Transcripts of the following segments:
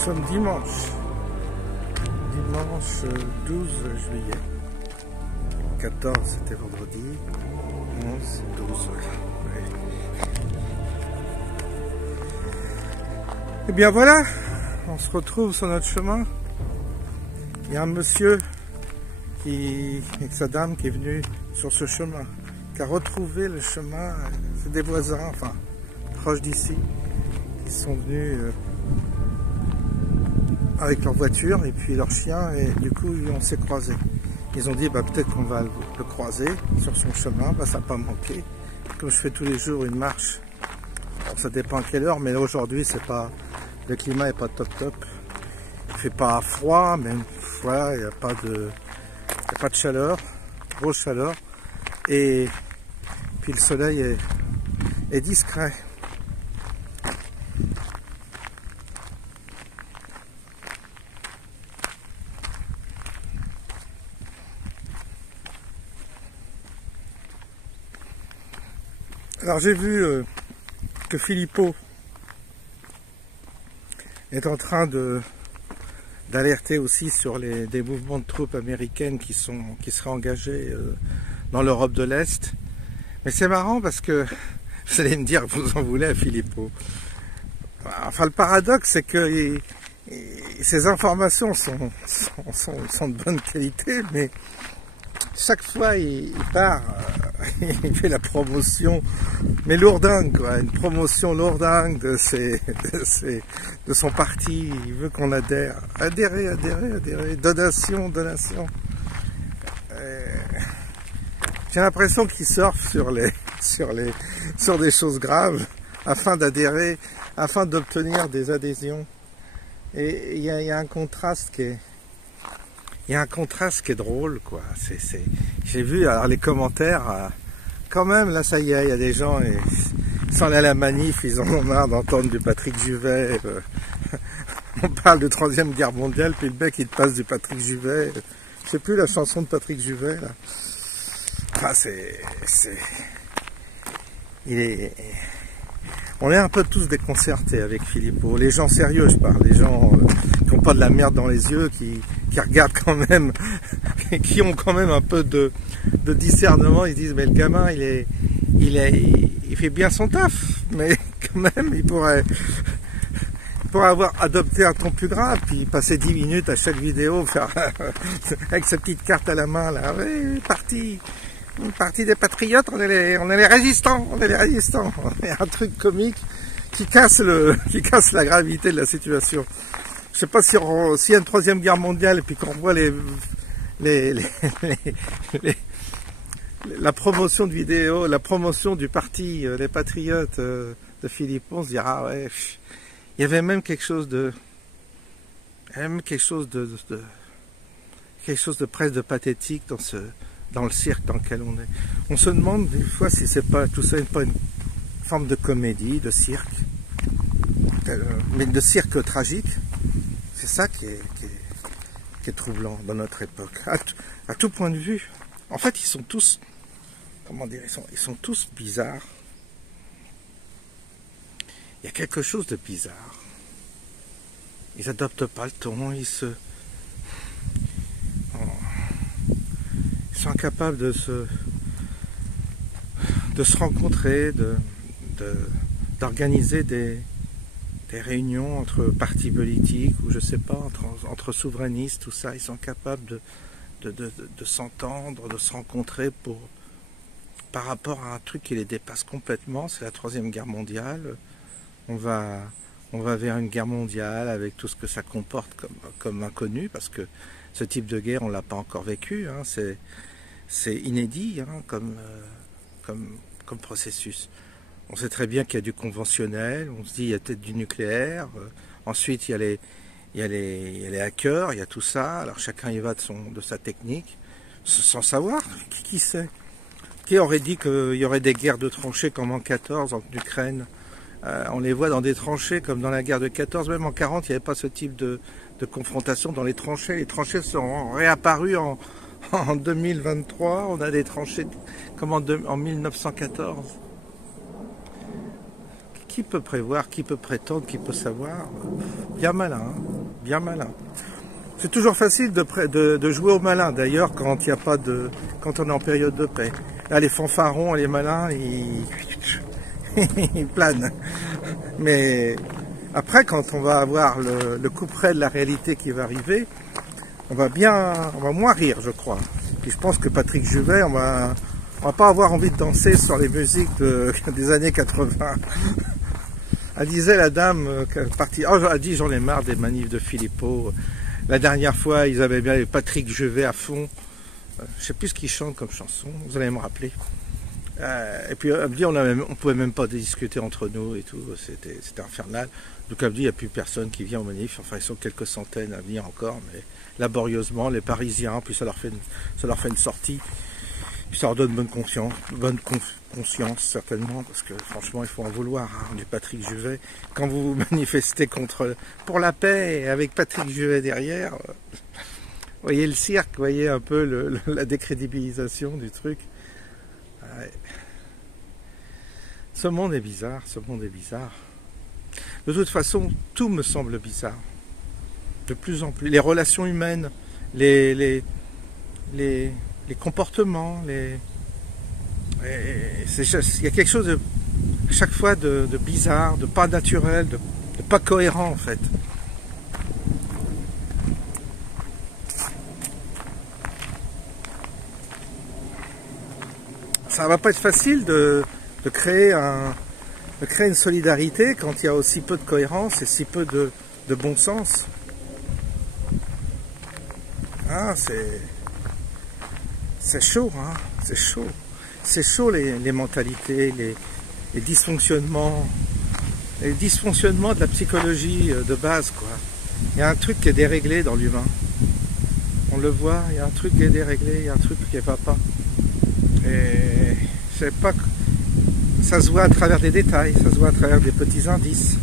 sommes dimanche 12 juillet. 14 c'était vendredi, 11, 12, ouais. Et bien voilà, on se retrouve sur notre chemin. Il y a un monsieur avec sa dame qui est venu sur ce chemin, qui a retrouvé le chemin. C'est des voisins, enfin proches d'ici, qui sont venus avec leur voiture et puis leur chien, et du coup on s'est croisés. Ils ont dit bah, peut-être qu'on va le croiser sur son chemin, bah, ça n'a pas manqué. Comme je fais tous les jours une marche, alors, ça dépend à quelle heure, mais aujourd'hui c'est pas, le climat est pas top. Il fait pas froid, mais voilà, il n'y a pas de chaleur, grosse chaleur, et puis le soleil est discret. Alors j'ai vu que Philippot est en train d'alerter aussi sur des mouvements de troupes américaines qui seraient engagées dans l'Europe de l'Est. Mais c'est marrant parce que, vous allez me dire, vous en voulez à Philippot. Enfin le paradoxe c'est que ces informations sont de bonne qualité, mais chaque fois il part, il fait la promotion, mais lourdingue quoi, une promotion lourdingue de son parti. Il veut qu'on adhère, donation. J'ai l'impression qu'il surfe sur des choses graves afin d'adhérer, afin d'obtenir des adhésions. Et il y a un contraste qui est drôle, quoi. J'ai vu alors les commentaires, quand même, là ça y est, il y a des gens, ils sont allés à la manif, ils en ont marre d'entendre du Patrick Juvet. On parle de 3e guerre mondiale, puis le mec il te passe du Patrick Juvet. Je sais plus la chanson de Patrick Juvet, là. Enfin, on est un peu tous déconcertés avec Philippot. Les gens sérieux, je parle, les gens qui n'ont pas de la merde dans les yeux, qui regardent quand même, qui ont quand même un peu de discernement. Ils disent mais le gamin il fait bien son taf, mais quand même il pourrait avoir adopté un ton plus grave, puis passer 10 minutes à chaque vidéo, faire avec sa petite carte à la main là, oui, parti des patriotes, on est les résistants, on est un truc comique qui casse la gravité de la situation. Je sais pas s'il y a une 3e guerre mondiale et puis qu'on voit la promotion de vidéos, la promotion du parti les patriotes de Philippot, on se dira ah ouais, il y avait même quelque chose de presque de pathétique dans le cirque dans lequel on est. On se demande des fois si c'est pas tout ça pas une forme de comédie, de cirque, mais de cirque tragique. C'est ça qui est troublant dans notre époque, à tout point de vue. En fait, ils sont tous, comment dire, ils sont tous bizarres. Il y a quelque chose de bizarre. Ils n'adoptent pas le ton, ils sont incapables de se rencontrer, d'organiser des réunions entre partis politiques, ou je sais pas, entre souverainistes, tout ça. Ils sont capables de s'entendre, de se rencontrer par rapport à un truc qui les dépasse complètement, c'est la 3e guerre mondiale. On va vers une guerre mondiale avec tout ce que ça comporte comme inconnu, parce que ce type de guerre, on l'a pas encore vécu, hein, c'est inédit hein, comme processus. On sait très bien qu'il y a du conventionnel, on se dit il y a peut-être du nucléaire, ensuite il y a les hackers, il y a tout ça, alors chacun y va de sa technique, sans savoir, qui sait. Qui aurait dit qu'il y aurait des guerres de tranchées comme en 14 en Ukraine? On les voit dans des tranchées comme dans la guerre de 14, même en 40 il n'y avait pas ce type de confrontation dans les tranchées. Les tranchées sont réapparues en 2023, on a des tranchées comme en 1914. Qui peut prévoir, qui peut prétendre, qui peut savoir? Bien malin, hein. bien malin. C'est toujours facile de jouer au malin, d'ailleurs, quand il y a pas de, quand on est en période de paix. Là, les fanfarons, les malins, ils planent. Mais après, quand on va avoir le coup près de la réalité qui va arriver, on va moins rire, je crois. Et je pense que Patrick Juvet, on va pas avoir envie de danser sur les musiques des années 80. Elle disait, la dame, partie, oh, elle dit, j'en ai marre des manifs de Philippot. La dernière fois, ils avaient bien Patrick Juvet à fond. Je sais plus ce qu'il chante comme chanson, vous allez me rappeler. Et puis elle me dit, on pouvait même pas discuter entre nous et tout, c'était infernal. Donc elle me dit, il n'y a plus personne qui vient aux manifs, enfin ils sont quelques centaines à venir encore, mais laborieusement, les Parisiens, puis ça leur fait une sortie. Puis ça leur donne bonne conscience certainement, parce que franchement il faut en vouloir hein, du Patrick Juvet. Quand vous manifestez pour la paix avec Patrick Juvet derrière, voyez le cirque, voyez un peu la décrédibilisation du truc. Ouais. Ce monde est bizarre, ce monde est bizarre. De toute façon, tout me semble bizarre. De plus en plus. Les relations humaines, les comportements, il y a quelque chose à chaque fois de bizarre, de pas naturel, de pas cohérent en fait. Ça va pas être facile de créer une solidarité quand il y a aussi peu de cohérence et si peu de bon sens. Ah, c'est chaud, hein, c'est chaud. C'est chaud les mentalités, les dysfonctionnements. Les dysfonctionnements de la psychologie de base, quoi. Il y a un truc qui est déréglé dans l'humain. On le voit, il y a un truc qui est déréglé, il y a un truc qui ne va pas. Et je sais pas, ça se voit à travers des détails, ça se voit à travers des petits indices.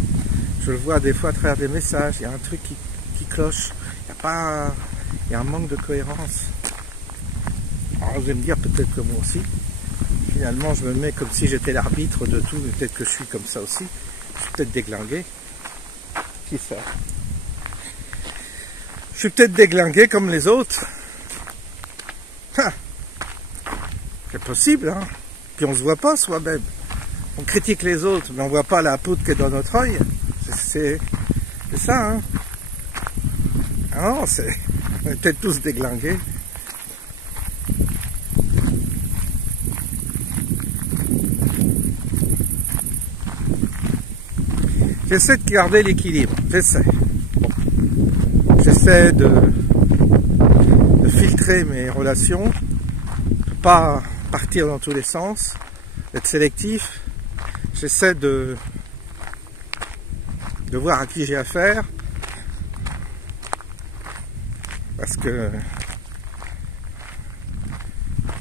Je le vois des fois à travers des messages, il y a un truc qui cloche. Il y a un manque de cohérence. Alors vous allez me dire peut-être que moi aussi. Finalement je me mets comme si j'étais l'arbitre de tout, mais peut-être que je suis comme ça aussi. Je suis peut-être déglingué. Qui sait? Je suis peut-être déglingué comme les autres. Ah. C'est possible, hein. Puis on se voit pas soi-même. On critique les autres, mais on voit pas la poudre qui est dans notre œil. C'est ça, hein. Ah non, on est peut-être tous déglingués. J'essaie de garder l'équilibre, j'essaie. Bon. J'essaie de filtrer mes relations, de pas partir dans tous les sens, d'être sélectif. J'essaie de voir à qui j'ai affaire, parce que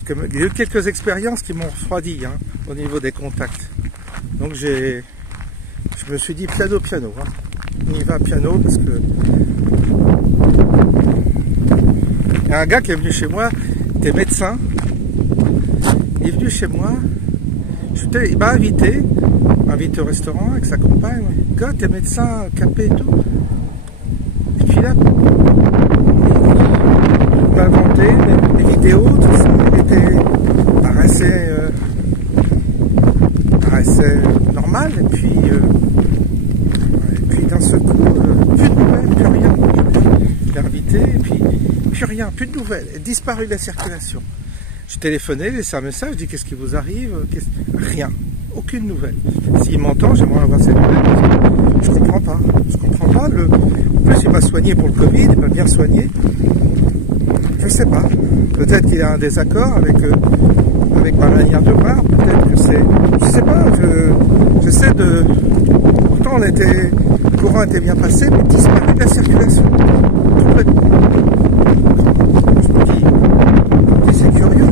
il y a eu quelques expériences qui m'ont refroidi hein, au niveau des contacts. Donc je me suis dit piano, hein. On y va piano parce que il y a un gars qui est venu chez moi, il était médecin, il est venu chez moi, il m'a invité au restaurant avec sa compagne. Gars, t'es médecin capé et tout. Et puis là, il m'a inventé les vidéos, tout ça, paraissait normal, et puis d'un seul coup, plus de nouvelles, plus rien. Je l'ai invité, et puis plus rien, plus de nouvelles, et disparu de la circulation. J'ai téléphoné, laissé un message, je dis qu'est-ce qui vous arrive, rien, aucune nouvelle. S'il m'entend, j'aimerais avoir ces nouvelles, parce que je comprends pas. En plus, il m'a soigné pour le Covid, il m'a bien soigné. Je sais pas, peut-être qu'il y a un désaccord avec ma manière de voir, peut-être que c'est... Je sais pas, j'essaie de... Pourtant, le courant était bien passé, mais disparu de la circulation. Complètement. Je me dis, c'est curieux.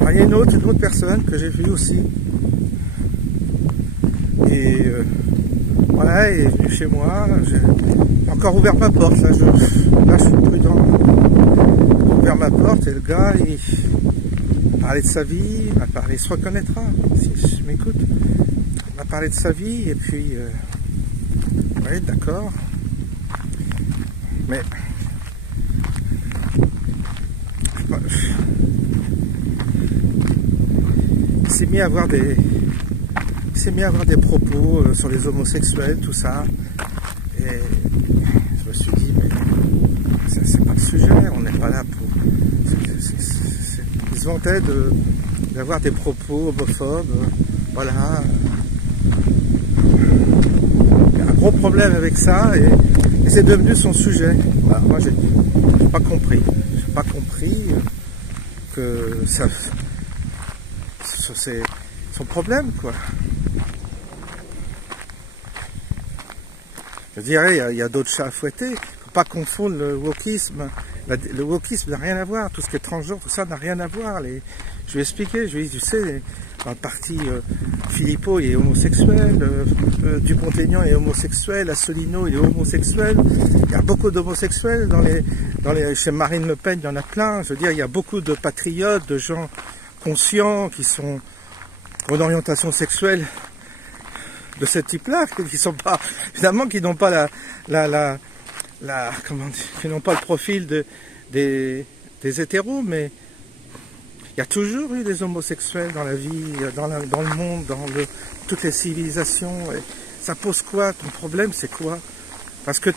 Alors, il y a une autre personne que j'ai vue aussi. Et voilà, il est venu chez moi, j'ai encore ouvert ma porte, là je suis prudent. J'ai ouvert ma porte et le gars, parlé de sa vie, il m'a parlé, il se reconnaîtra, si je m'écoute. Il m'a parlé de sa vie, et puis, oui, d'accord. Mais, il s'est mis à avoir des propos sur les homosexuels, tout ça. Et je me suis dit, mais c'est pas le sujet, on n'est pas là pour... Ils se vantaient d'avoir des propos homophobes, voilà. Il y a un gros problème avec ça, et c'est devenu son sujet. Voilà, moi j'ai pas compris. J'ai pas compris que ça... C'est son problème, quoi. Je dirais, il y a d'autres chats à fouetter. Il ne faut pas confondre le wokisme. Le wokisme n'a rien à voir. Tout ce qui est transgenre, tout ça n'a rien à voir. Je vais expliquer. Je vais dire, tu sais, dans le parti Philippot, il est homosexuel. Dupont-Aignan est homosexuel. Asselineau, il est homosexuel. Il y a beaucoup d'homosexuels. Chez Marine Le Pen, il y en a plein. Je veux dire, il y a beaucoup de patriotes, de gens conscients qui sont en orientation sexuelle de ce type-là, qui sont pas, évidemment, qui n'ont pas comment dire, qui n'ont pas le profil des hétéros, mais il y a toujours eu des homosexuels dans la vie, dans le monde, toutes les civilisations. Et ça pose quoi? Ton problème, c'est quoi? Parce que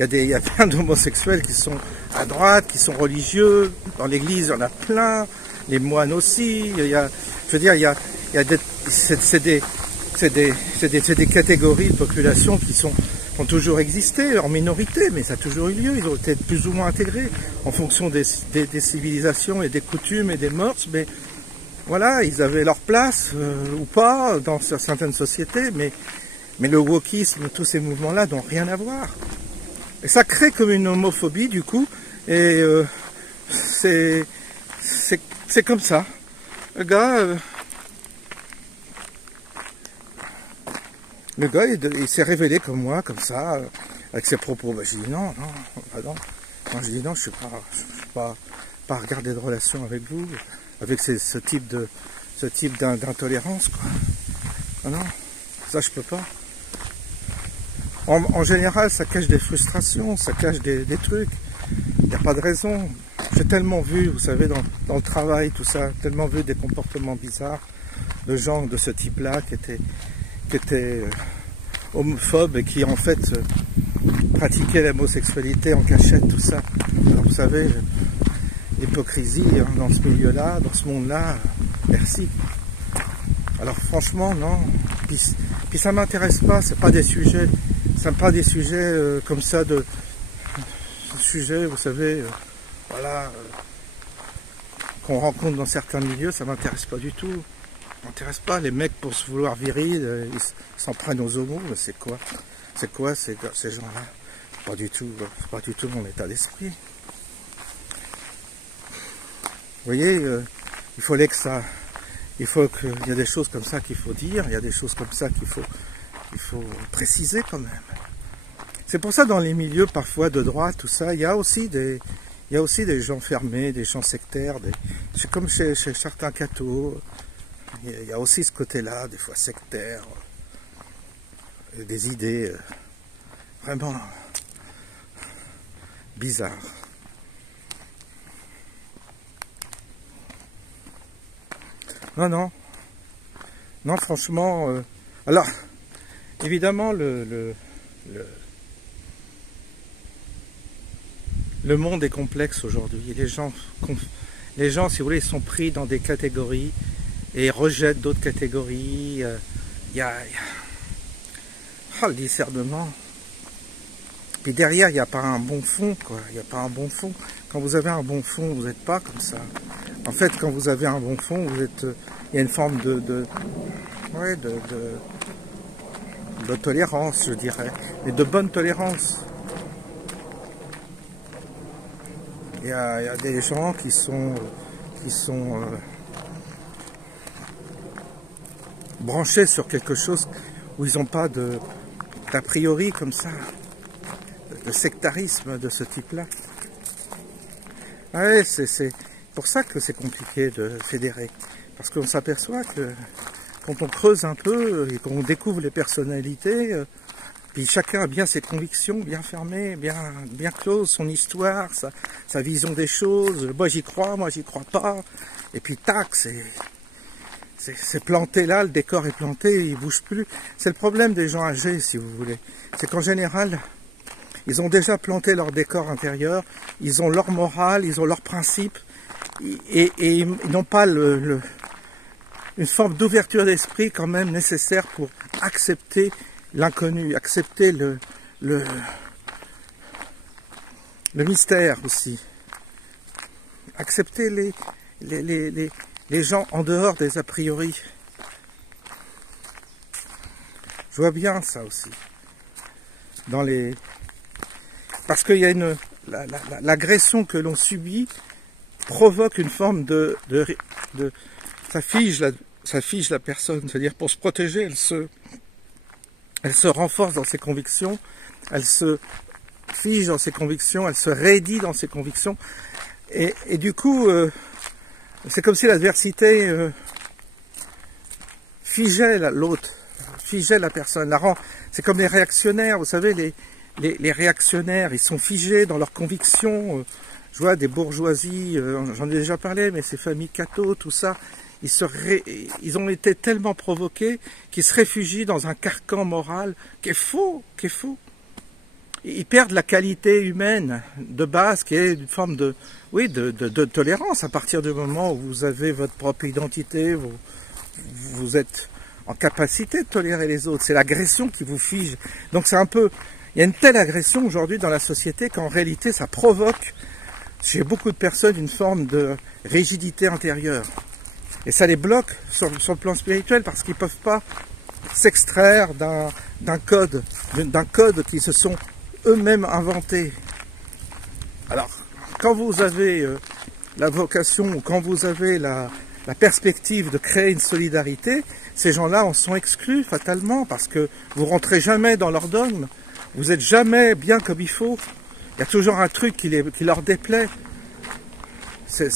il y a plein d'homosexuels qui sont à droite, qui sont religieux. Dans l'église, il y en a plein. Les moines aussi. C'est des catégories de population qui ont toujours existé, en minorité, mais ça a toujours eu lieu. Ils ont été plus ou moins intégrés en fonction des civilisations et des coutumes et des mœurs. Mais voilà, ils avaient leur place ou pas dans certaines sociétés. Mais le wokisme, tous ces mouvements-là n'ont rien à voir. Et ça crée comme une homophobie, du coup. Et c'est comme ça. Le gars, il s'est révélé comme moi, comme ça, avec ses propos. Bah, j'ai dit non. Non, j'ai dit non, je ne suis pas à regarder de relation avec vous, avec ce type d'intolérance, quoi. Non, ça je peux pas. En général, ça cache des frustrations, ça cache des trucs. Il n'y a pas de raison. J'ai tellement vu, vous savez, dans le travail, tout ça, tellement vu des comportements bizarres de gens de ce type-là qui étaient homophobes et qui en fait pratiquaient l'homosexualité en cachette, tout ça. Alors, vous savez, l'hypocrisie dans ce milieu-là, dans ce monde-là, merci. Alors franchement, non. Puis ça m'intéresse pas, c'est pas des sujets, comme ça sujets, vous savez, voilà, qu'on rencontre dans certains milieux, ça m'intéresse pas du tout. Ça m'intéresse pas. Les mecs, pour se vouloir viril, ils s'en prennent aux homos, mais c'est quoi ces gens-là? Pas du tout mon état d'esprit. Vous voyez, il y a des choses comme ça qu'il faut dire, il y a des choses comme ça qu'il faut préciser quand même. C'est pour ça, dans les milieux parfois de droite, tout ça, il y a aussi des gens fermés, des gens sectaires, c'est comme chez certains cathos, il y a aussi ce côté-là, des fois sectaire, des idées vraiment bizarres. Non, franchement, alors, évidemment, le monde est complexe aujourd'hui. Les gens, si vous voulez, sont pris dans des catégories et rejettent d'autres catégories. Il y a le discernement. Puis derrière, il n'y a pas un bon fond, quoi. Il n'y a pas un bon fond. Quand vous avez un bon fond, vous n'êtes pas comme ça. En fait, quand vous avez un bon fond, il y a une forme de tolérance, je dirais, et de bonne tolérance. Il y a des gens qui sont branchés sur quelque chose où ils n'ont pas d'a priori comme ça, de sectarisme de ce type-là. Ouais, pour ça que c'est compliqué de fédérer. Parce qu'on s'aperçoit que quand on creuse un peu et qu'on découvre les personnalités, puis chacun a bien ses convictions, bien fermées, bien closes, son histoire, sa vision des choses. Moi j'y crois pas. Et puis tac, c'est planté là, le décor est planté, il bouge plus. C'est le problème des gens âgés, si vous voulez. C'est qu'en général, ils ont déjà planté leur décor intérieur, ils ont leur morale, ils ont leurs principes, et ils n'ont pas une forme d'ouverture d'esprit quand même nécessaire pour accepter l'inconnu, accepter le mystère aussi. Accepter les gens en dehors des a priori. Je vois bien ça aussi. Parce qu'il y a l'agression que l'on subit provoque une forme ça fige la personne. C'est-à-dire pour se protéger, elle se renforce dans ses convictions, elle se fige dans ses convictions, elle se raidit dans ses convictions. Et du coup, c'est comme si l'adversité figeait l'autre, figeait la personne, la rend. C'est comme les réactionnaires, vous savez, les réactionnaires, ils sont figés dans leurs convictions. Je vois des bourgeoisies, j'en ai déjà parlé, mais ces familles catho, tout ça, ils ont été tellement provoqués qu'ils se réfugient dans un carcan moral qui est faux, Ils perdent la qualité humaine de base, qui est une forme de tolérance. À partir du moment où vous avez votre propre identité, vous êtes en capacité de tolérer les autres. C'est l'agression qui vous fige. Donc c'est un peu... Il y a une telle agression aujourd'hui dans la société qu'en réalité ça provoque chez beaucoup de personnes une forme de rigidité intérieure. Et ça les bloque sur le plan spirituel parce qu'ils ne peuvent pas s'extraire d'un code qui se sont eux-mêmes inventés. Alors, quand vous avez la vocation ou quand vous avez la perspective de créer une solidarité, ces gens-là en sont exclus fatalement parce que vous rentrez jamais dans leur dogme, vous n'êtes jamais bien comme il faut. Il y a toujours un truc qui leur déplaît. C'est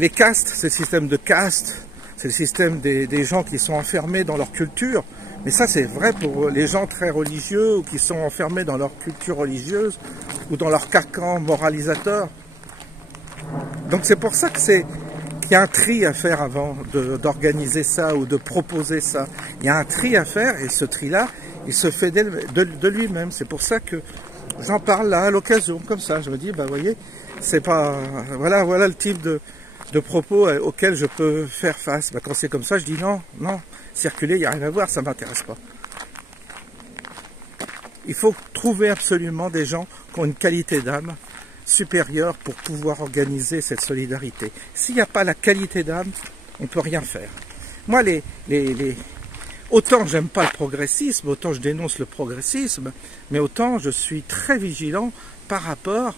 les castes, c'est le système de castes, c'est le système des gens qui sont enfermés dans leur culture. Mais ça, c'est vrai pour les gens très religieux ou qui sont enfermés dans leur culture religieuse ou dans leur carcan moralisateur. Donc c'est pour ça qu'il y a un tri à faire avant d'organiser ça ou de proposer ça. Il y a un tri à faire et ce tri-là, il se fait de lui-même. C'est pour ça que j'en parle là à l'occasion, comme ça. Je me dis, bah voyez, c'est pas... Voilà le type de propos auxquels je peux faire face. Bah, quand c'est comme ça, je dis non, circuler, il n'y a rien à voir, ça ne m'intéresse pas. Il faut trouver absolument des gens qui ont une qualité d'âme supérieure pour pouvoir organiser cette solidarité. S'il n'y a pas la qualité d'âme, on ne peut rien faire. Moi, autant j'aime pas le progressisme, autant je dénonce le progressisme, mais autant je suis très vigilant par rapport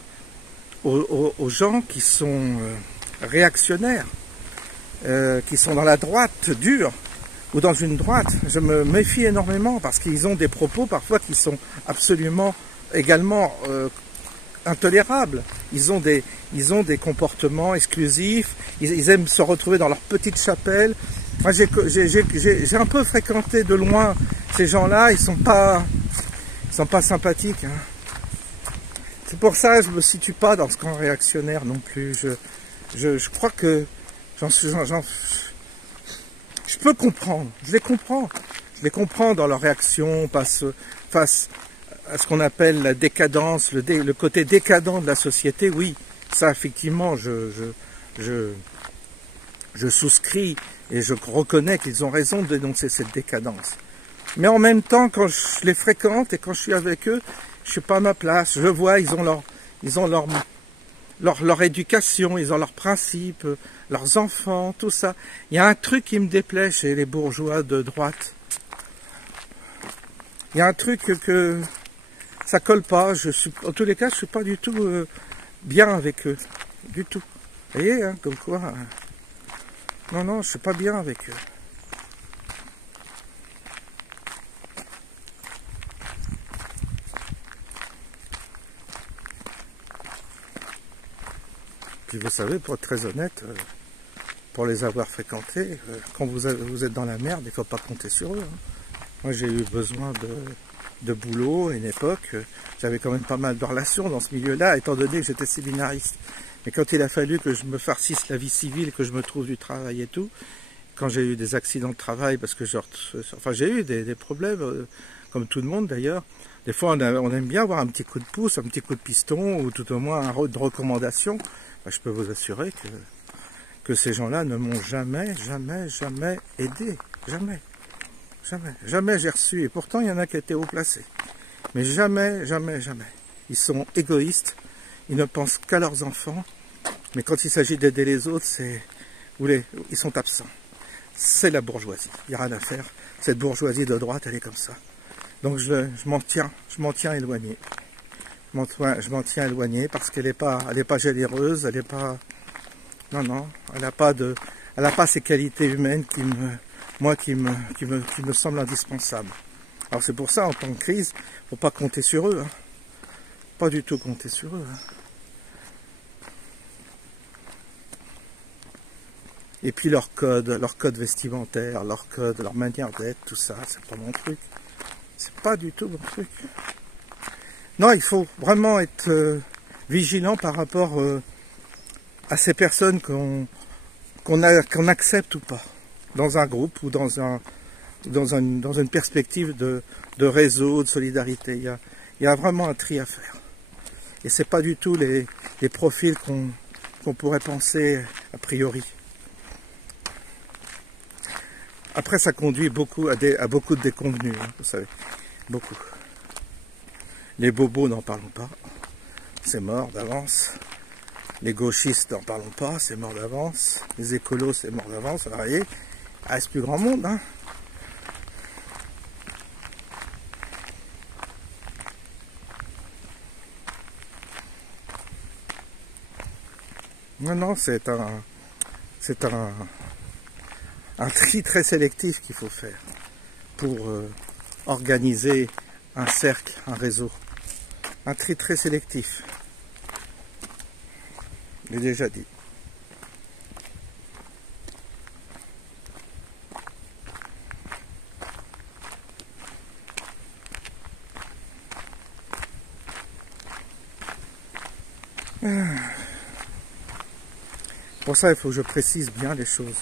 aux gens qui sont réactionnaires, qui sont dans la droite dure, ou dans une droite. Je me méfie énormément parce qu'ils ont des propos parfois qui sont absolument également intolérables. Ils ont des comportements exclusifs, ils aiment se retrouver dans leur petite chapelle. Moi j'ai un peu fréquenté de loin ces gens-là, ils sont pas sympathiques. Hein. C'est pour ça que je me situe pas dans ce camp réactionnaire non plus. Je crois que je peux comprendre, je les comprends dans leur réaction face à ce qu'on appelle la décadence, le côté décadent de la société. Oui, ça effectivement, je souscris et je reconnais qu'ils ont raison de dénoncer cette décadence. Mais en même temps, quand je les fréquente et quand je suis avec eux, je suis pas à ma place. Je vois, ils ont leur éducation, ils ont leurs principes, leurs enfants, tout ça. Il y a un truc qui me déplaît chez les bourgeois de droite. Il y a un truc que ça colle pas. En tous les cas, je suis pas du tout bien avec eux, du tout. Vous voyez, hein, comme quoi. Non, je suis pas bien avec eux. puis vous savez, pour être très honnête, pour les avoir fréquentés, quand vous êtes dans la merde, il ne faut pas compter sur eux. Hein. Moi, j'ai eu besoin de boulot à une époque. J'avais quand même pas mal de relations dans ce milieu-là, étant donné que j'étais séminariste. Mais quand il a fallu que je me farcisse la vie civile, que je me trouve du travail et tout, quand j'ai eu des accidents de travail, parce que j'ai eu des problèmes, comme tout le monde d'ailleurs, des fois on aime bien avoir un petit coup de pouce, un petit coup de piston, ou tout au moins une recommandation. Ben, je peux vous assurer que ces gens-là ne m'ont jamais aidé. Jamais j'ai reçu. Et pourtant, il y en a qui étaient haut placés. Mais jamais. Ils sont égoïstes. Ils ne pensent qu'à leurs enfants. Mais quand il s'agit d'aider les autres, ils sont absents. C'est la bourgeoisie. Il n'y a rien à faire. Cette bourgeoisie de droite, elle est comme ça. Donc je m'en tiens éloigné. Je m'en tiens éloigné parce qu'elle n'est pas généreuse, elle n'est pas... Non, elle n'a pas ces qualités humaines qui me semblent indispensables. Alors c'est pour ça, en temps de crise, il ne faut pas compter sur eux. Hein. Pas du tout compter sur eux. Hein. Et puis leur code vestimentaire, leur manière d'être, tout ça, c'est pas mon truc. C'est pas du tout mon truc. Non, il faut vraiment être vigilant par rapport à ces personnes qu'on accepte ou pas, dans un groupe ou dans une perspective de réseau, de solidarité. Il y a vraiment un tri à faire. Et c'est pas du tout les profils qu'on pourrait penser a priori. Après, ça conduit à beaucoup de déconvenus, hein, vous savez, beaucoup. Les bobos, n'en parlons pas, c'est mort d'avance. Les gauchistes, n'en parlons pas, c'est mort d'avance. Les écolos, c'est mort d'avance, vous voyez, il reste plus grand monde. Hein. Non, c'est un tri très sélectif qu'il faut faire pour organiser un cercle, un réseau. Un tri très sélectif. Je l'ai déjà dit. Pour ça, il faut que je précise bien les choses.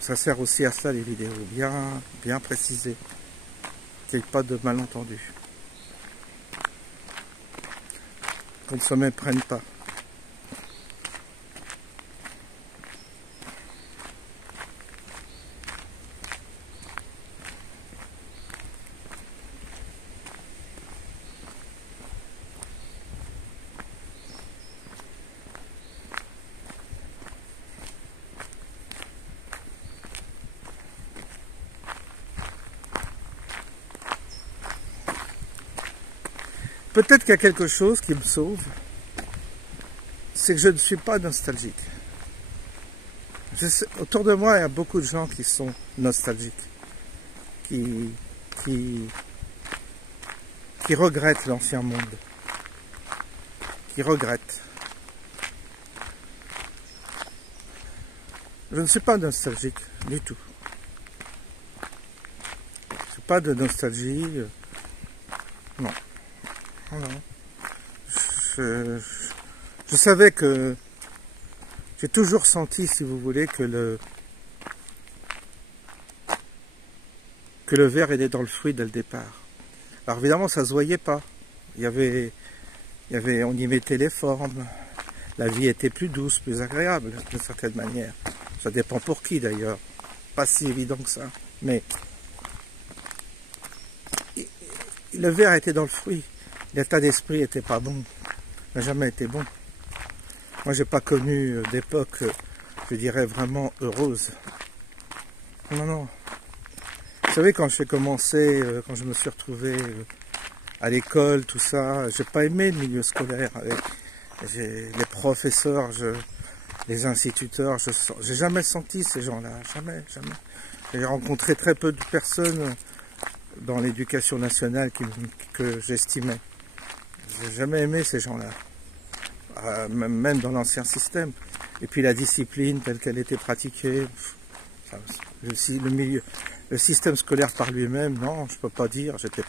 Ça sert aussi à ça, les vidéos, bien précisées, qu'il n'y ait pas de malentendus. Qu'on ne se méprenne pas. Peut-être qu'il y a quelque chose qui me sauve, c'est que je ne suis pas nostalgique. Autour de moi, il y a beaucoup de gens qui sont nostalgiques, qui regrettent l'ancien monde, qui regrettent. Je ne suis pas nostalgique du tout. Je n'ai pas de nostalgie, non. Non. Je savais que j'ai toujours senti, si vous voulez, que le verre était dans le fruit dès le départ. Alors évidemment, ça se voyait pas. On y mettait les formes. La vie était plus douce, plus agréable, d'une certaine manière. Ça dépend pour qui d'ailleurs. Pas si évident que ça. Mais le verre était dans le fruit. L'état d'esprit n'était pas bon, n'a jamais été bon. Moi, j'ai pas connu d'époque, je dirais, vraiment heureuse. Non. Vous savez, quand j'ai commencé, quand je me suis retrouvé à l'école, tout ça, j'ai pas aimé le milieu scolaire. Les professeurs, les instituteurs, j'ai jamais senti ces gens-là, jamais. J'ai rencontré très peu de personnes dans l'éducation nationale que j'estimais. J'ai jamais aimé ces gens-là. même dans l'ancien système. Et puis la discipline telle qu'elle était pratiquée, le système scolaire par lui-même, non, je peux pas dire, j'étais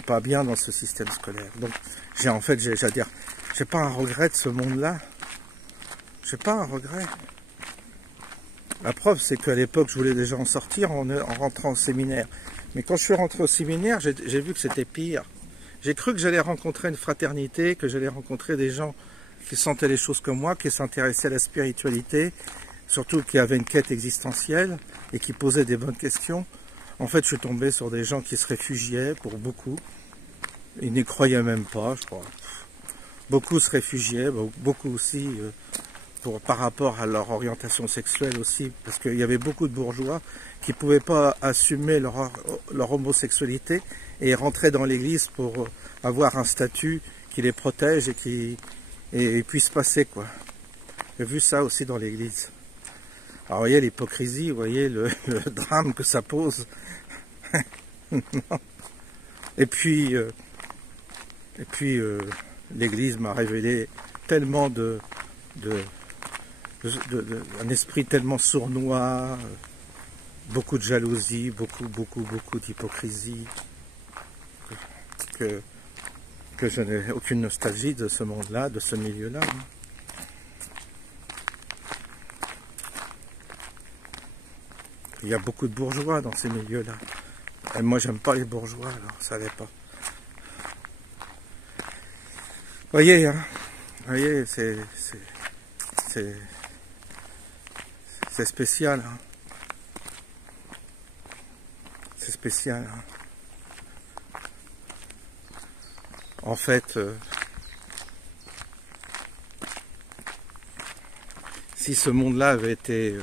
pas bien dans ce système scolaire. Donc j'ai pas un regret de ce monde-là. J'ai pas un regret. La preuve, c'est qu'à l'époque, je voulais déjà en sortir en rentrant au séminaire. Mais quand je suis rentré au séminaire, j'ai vu que c'était pire. J'ai cru que j'allais rencontrer une fraternité, que j'allais rencontrer des gens qui sentaient les choses comme moi, qui s'intéressaient à la spiritualité, surtout qui avaient une quête existentielle et qui posaient des bonnes questions. En fait, je suis tombé sur des gens qui se réfugiaient, pour beaucoup. Ils n'y croyaient même pas, je crois. Beaucoup se réfugiaient, beaucoup aussi par rapport à leur orientation sexuelle aussi, parce qu'il y avait beaucoup de bourgeois qui ne pouvaient pas assumer leur homosexualité et rentrer dans l'église pour avoir un statut qui les protège et puisse passer, quoi. J'ai vu ça aussi dans l'église. Alors vous voyez l'hypocrisie, vous voyez le drame que ça pose. Et puis l'église m'a révélé tellement un esprit tellement sournois, beaucoup de jalousie, beaucoup d'hypocrisie, que je n'ai aucune nostalgie de ce monde-là, de ce milieu-là. Il y a beaucoup de bourgeois dans ces milieux-là. Et moi, j'aime pas les bourgeois, alors, vous savez pas. Voyez, hein, voyez, c'est spécial, hein. C'est spécial, hein. En fait, si ce monde-là avait été,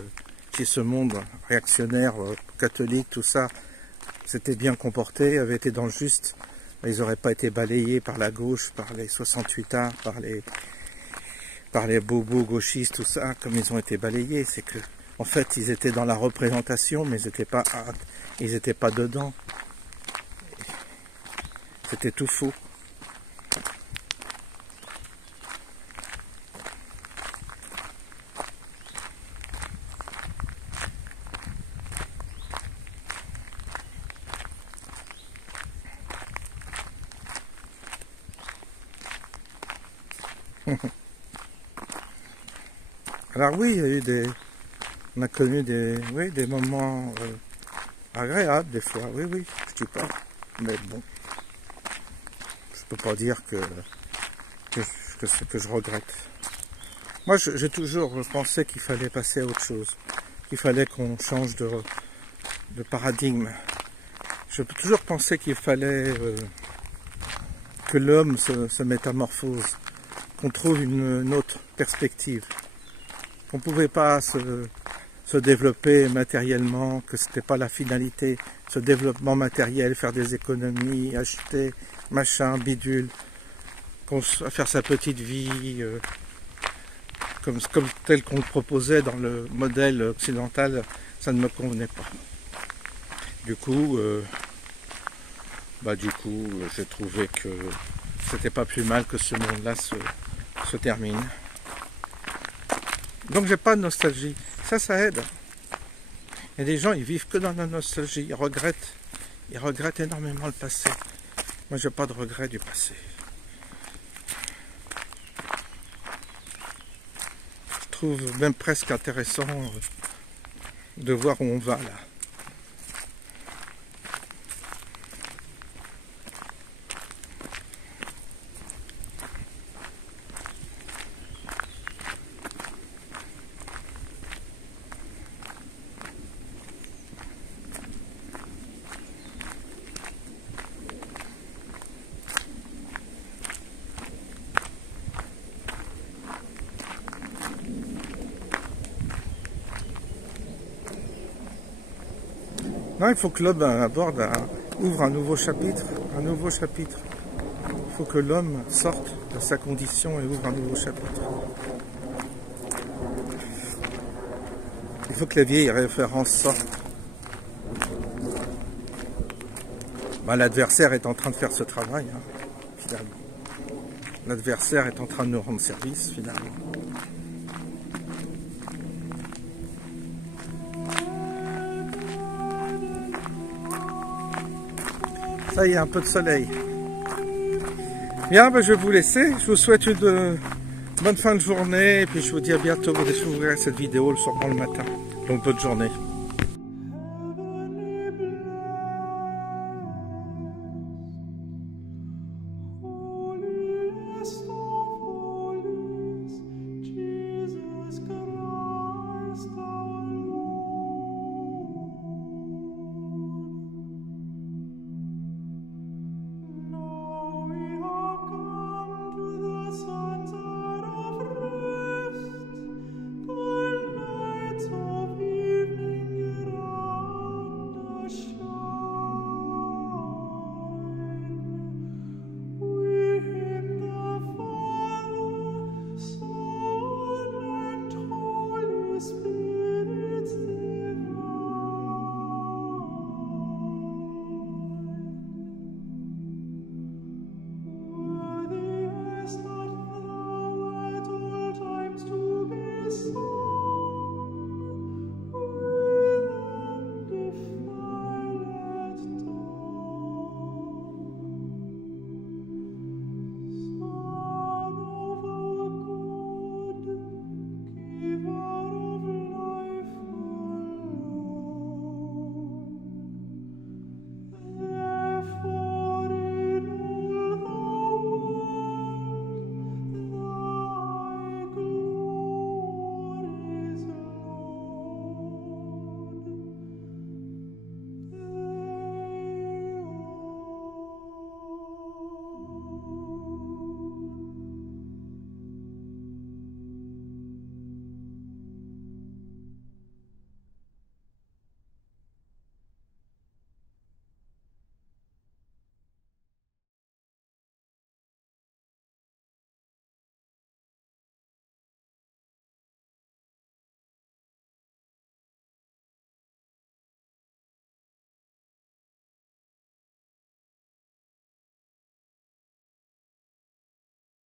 si ce monde réactionnaire, catholique, tout ça, s'était bien comporté, avait été dans le juste, ils n'auraient pas été balayés par la gauche, par les 68 par les bobos gauchistes, tout ça, comme ils ont été balayés. C'est que, en fait, ils étaient dans la représentation, mais ils n'étaient pas dedans. C'était tout faux. Alors oui, il y a eu on a connu des moments agréables des fois, oui, je dis pas, mais bon, je peux pas dire que je regrette. Moi, j'ai toujours pensé qu'il fallait passer à autre chose, qu'il fallait qu'on change de paradigme. J'ai toujours pensé qu'il fallait que l'homme se métamorphose, qu'on trouve une autre perspective, qu'on ne pouvait pas se développer matériellement, que ce n'était pas la finalité, ce développement matériel, faire des économies, acheter, machin, bidule, faire sa petite vie, comme tel qu'on le proposait dans le modèle occidental, ça ne me convenait pas. Du coup, j'ai trouvé que c'était pas plus mal que ce monde-là se termine. Donc j'ai pas de nostalgie. Ça aide. Il y a des gens, ils vivent que dans la nostalgie. Ils regrettent énormément le passé. Moi, j'ai pas de regret du passé. Je trouve même presque intéressant de voir où on va là. Non, il faut que l'homme ouvre un nouveau chapitre, Il faut que l'homme sorte de sa condition et ouvre un nouveau chapitre. Il faut que les vieilles références sortent. L'adversaire est en train de faire ce travail, hein, finalement. l'adversaire est en train de nous rendre service finalement. Ça y est, un peu de soleil. Bien, ben, je vais vous laisser. Je vous souhaite une bonne fin de journée. Et puis je vous dis à bientôt. Vous découvrirez cette vidéo le soir le matin. Donc bonne journée.